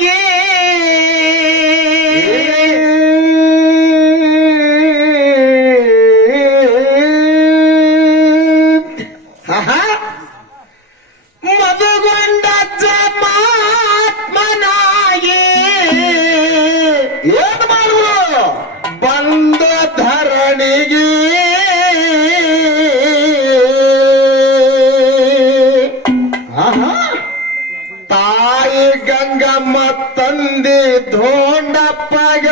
yeah. ಸಂಗಮ ತಂದೆ ಧೋಂಡಪ್ಪಗ.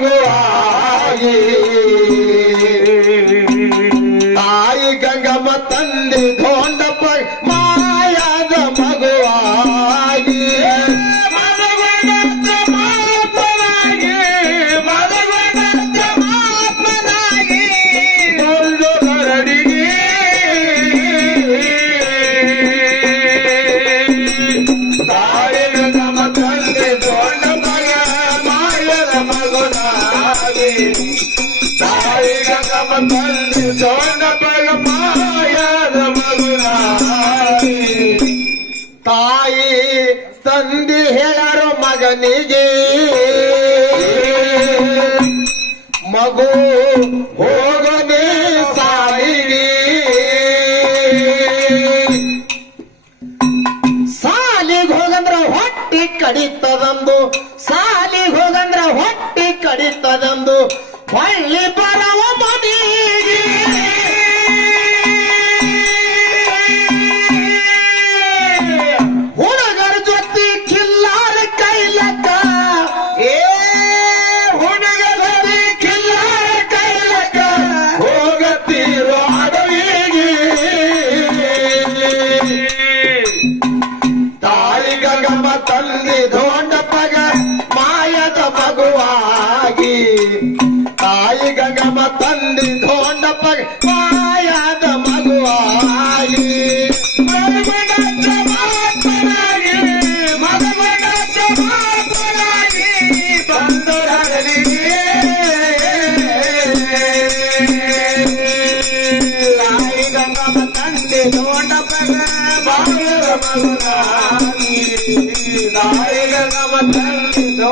ભગવાન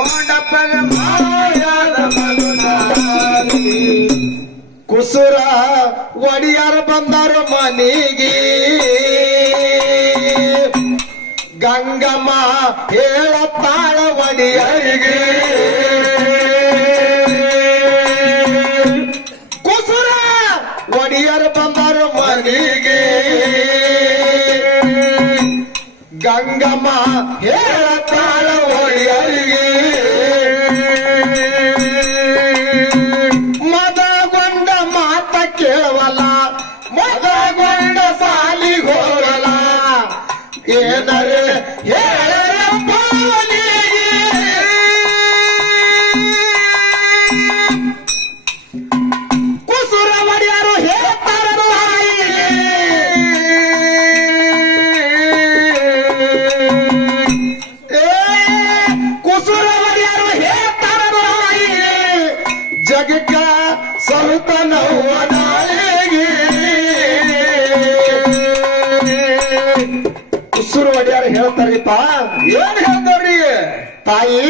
ಗೌಡಪ್ಪನ ಮಾಯಾದ ಕುಸುರ ಒಡಿಯಾರ ಬಂದಾರ ಮನೆಗೆ. ಗಂಗಮ್ಮ ಹೇಳತ್ತಾಳ ಒಡಿಯರಿಗೆ. ಕುಸುರ ಒಡಿಯಾರ ಮನೆಗೆ. ಗಂಗಮ್ಮ ಹೇಳ ಏನ್ ಹೇಳ್ತಾವ್ರಿ ತಾಯಿ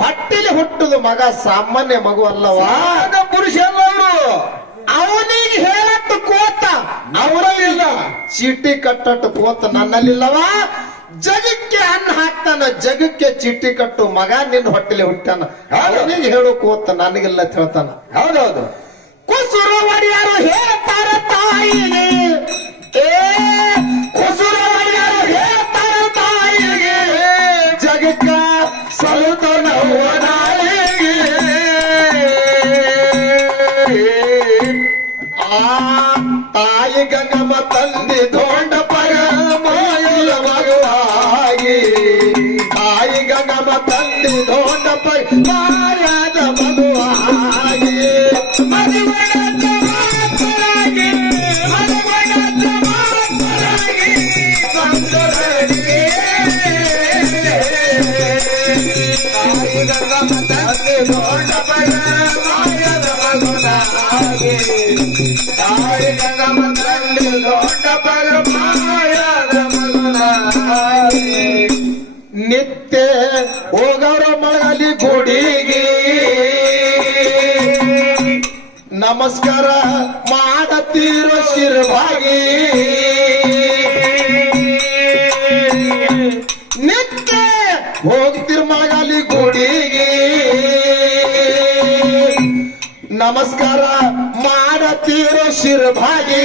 ಹೊಟ್ಟೆಲಿ ಹುಟ್ಟುದು ಮಗ ಸಾಮಾನ್ಯ ಮಗು ಅಲ್ಲವಾ? ಪುರುಷ ಅಲ್ಲ ಅವನಿಗೆ ಹೇಳಟ್ಟು ಕೋತ. ಅವರಲ್ಲಿಲ್ಲ ಚೀಟಿ ಕಟ್ಟಟ್ಟು ಕೋತ ನನ್ನಲ್ಲಿಲ್ಲವಾ? ಜಗಕ್ಕೆ ಅನ್ನ ಹಾಕ್ತಾನ ಜಗಕ್ಕೆ ಚೀಟಿ ಕಟ್ಟು ಮಗ ನಿನ್ನ ಹೊಟ್ಟೆಲಿ ಹುಟ್ಟಾನ ಅವನಿಗೆ ಹೇಳು ಕೋತ ನನಗಿಲ್ಲ ಹೇಳ್ತಾನ. ಹೌದೌದು. ಕುಸುರು ಒಡೆಯರು ಹೇಳ್ತಾರ ತಾಯಿಗೆ ಏ ಗುಡಿಗೆ ನಮಸ್ಕಾರ ಮಾಡತೀರೋ ಶಿರವಾಗಿ ನಿತ್ಯ ಹೋಗ್ತಿರ್ ಮಗಲಿ ಗುಡಿಗೆ. ನಮಸ್ಕಾರ ಮಾಡತೀರೋ ಶಿರಭಾಗಿ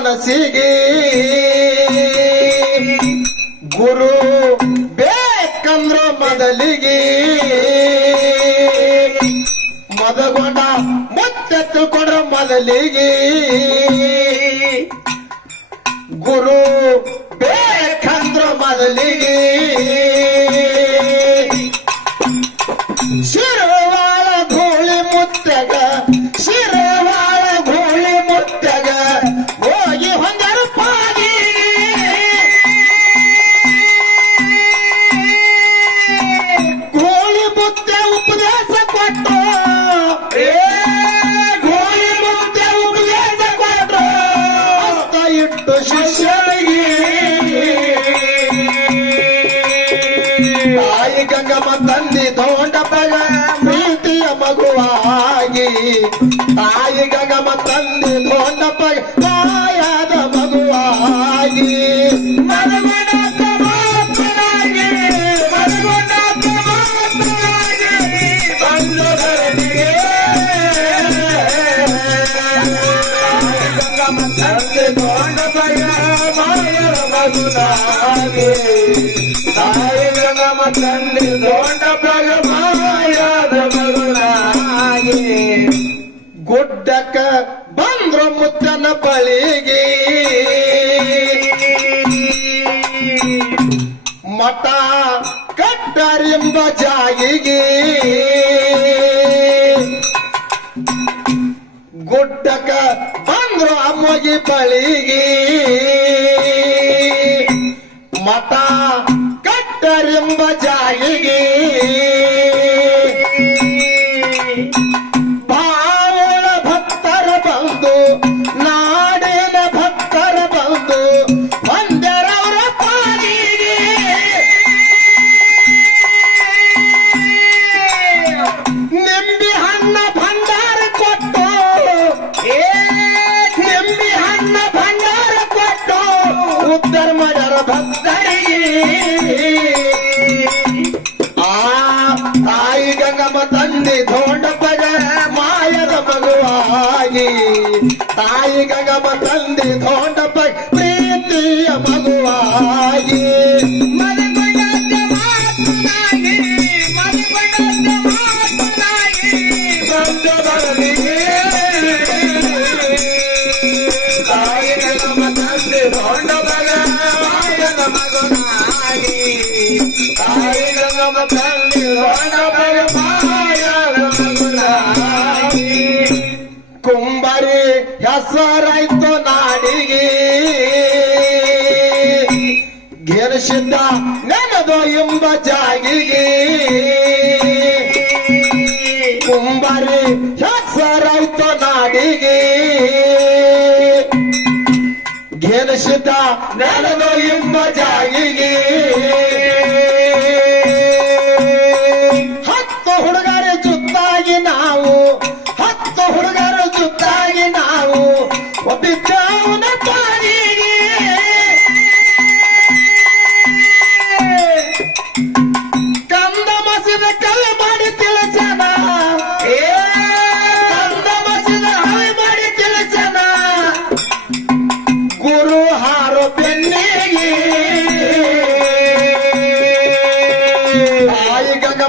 ಮನಸ್ಸಿಗೆ. ಗುರು ಬೇಕಂದ್ರ ಮೊದಲಿಗೆ. ಮದಗೊಂಡ ಮುತ್ತೆತ್ತು ಕೊಡ್ರ ಮೊದಲಿಗೆ. ಗುರು ಬೇಕಂದ್ರ ಮೊದಲಿಗೆ. ತಾಯಿ ಗಂಗಮ್ಮ ತಂದಿ ದೊಡ್ಡಪ್ಪಗ ಮಾಯಾದ ಮಗುವಾಗಿ ಮನಗುಣದ ಮಾತನಾಗಿ, ಮನಗುಣದ ಕಟ್ಟರೆಂಬ ಜಾಯಿಗೆ ಗುಡ್ಡಕ ಬಂದ್ರು ಅಮ್ಮಗೆ ಬಳಿಗೆ. ಸಿದ್ಧ ನೆನದು ಎಂಬ ಜಾಗಿಗೆ. ಕುಂಬರಿ ಹೆಸರಾಯ್ತು ನಾಡಿಗೆ. ಗೆನ ಸಿದ್ಧ ನೆನದು ಎಂಬ ಜಾಗಿಗೆ.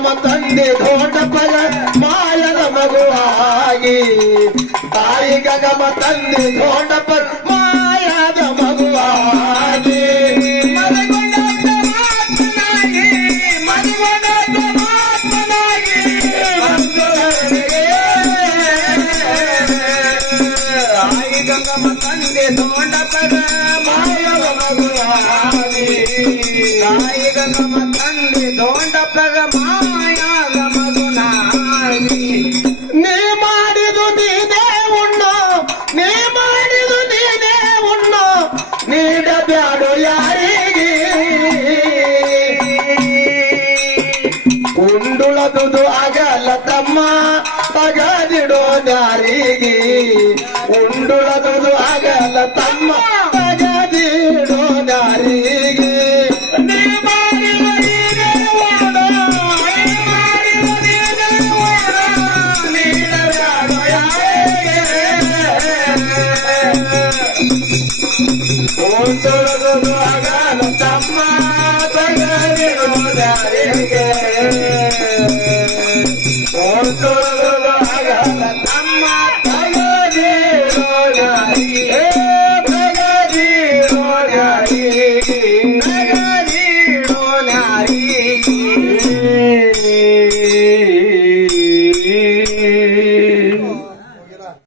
ನಮ್ಮ ತಂದೆ ದೊಡ್ಡಪ್ಪನ ಮಾಯನ ಮಗುವಾಗಿ ತಾಯಿಗ ನಮ್ಮ ತಂದೆ ದೊಡ್ಡಪ್ಪನ ಮಾಯದ ಮಗುವಾಗಿ ತಂದೆ ದೊಡ್ಡಪ್ಪನ ಮಾಯದ ಮಗುವಾಗಿ ತಾಯಿಗ ನಮ್ಮ ತಂದೆ ದೊಡ್ಡಪ್ಪಗ ಒಂದು ಆಗಲ ತಮ್ಮ ಪಗದಿಡೋ ದಾರಿಗೆ ಉಂಡುಳದು ಆಗಲ ತಮ್ಮ